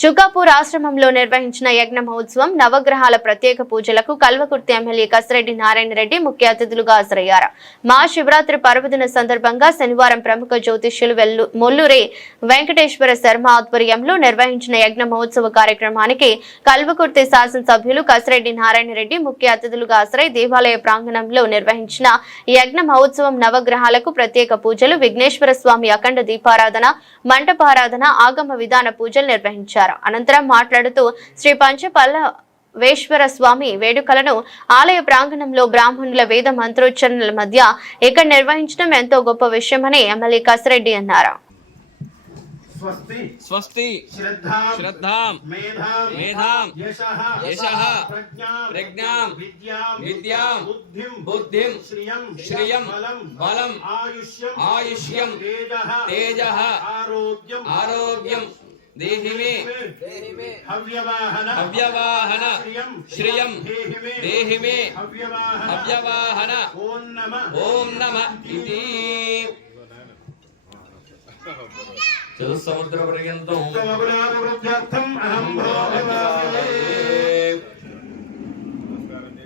చుక్కాపూర్ ఆశ్రమంలో నిర్వహించిన యజ్ఞ మహోత్సవం నవగ్రహాల ప్రత్యేక పూజలకు కల్వకుర్తి ఎమ్మెల్యే కసిరెడ్డి నారాయణ రెడ్డి ముఖ్య అతిథులుగా హాజరయ్యారు. మా శివరాత్రి పర్వదిన సందర్భంగా శనివారం ప్రముఖ జ్యోతిష్యులు వెల్లు మొల్లూరి వెంకటేశ్వర శర్మ ఆధ్వర్యంలో నిర్వహించిన యజ్ఞ మహోత్సవ కార్యక్రమానికి కల్వకుర్తి శాసనసభ్యులు కసిరెడ్డి నారాయణ రెడ్డి ముఖ్య అతిథులుగా హాజరై దేవాలయ ప్రాంగణంలో నిర్వహించిన యజ్ఞ మహోత్సవం నవగ్రహాలకు ప్రత్యేక పూజలు విఘ్నేశ్వర స్వామి అఖండ దీపారాధన మంటపారాధన ఆగమ విధాన పూజలు నిర్వహించారు. అనంతరం మాట్లాడుతూ శ్రీ పంచపల్ల వేశ్వర స్వామి వేడుకలను ఆలయ ప్రాంగణంలో బ్రాహ్మణుల వేద మంత్రోచ్చరణల మధ్య ఇక్కడ నిర్వహించడం ఎంతో గొప్ప విషయమని ఎమ్మెల్యే కసిరెడ్డి అన్నారు. స్వస్తి. స్వస్తి. శ్రద్ధాం. శ్రద్ధాం. మేధాం. మేధాం. యశః. యశః. ప్రజ్ఞాం. ప్రజ్ఞాం. విద్యాం. విద్యాం. బుద్ధిం. బుద్ధిం. శ్రియం. శ్రియం. బలం. బలం. ఆయుష్యం. ఆయుష్యం. తేజః. తేజః. ఆరోగ్యం. ఆరోగ్యం. దేహి మే హవ్యవాహన. అవ్యవాహన శ్రియం. శ్రియం. దేహి మే దేహి మే హవ్యవాహన. అవ్యవాహన ఓం నమ. ఓం నమ ఇది. చతుస్సముద్ర పర్యంతం వృద్ధ్యర్థం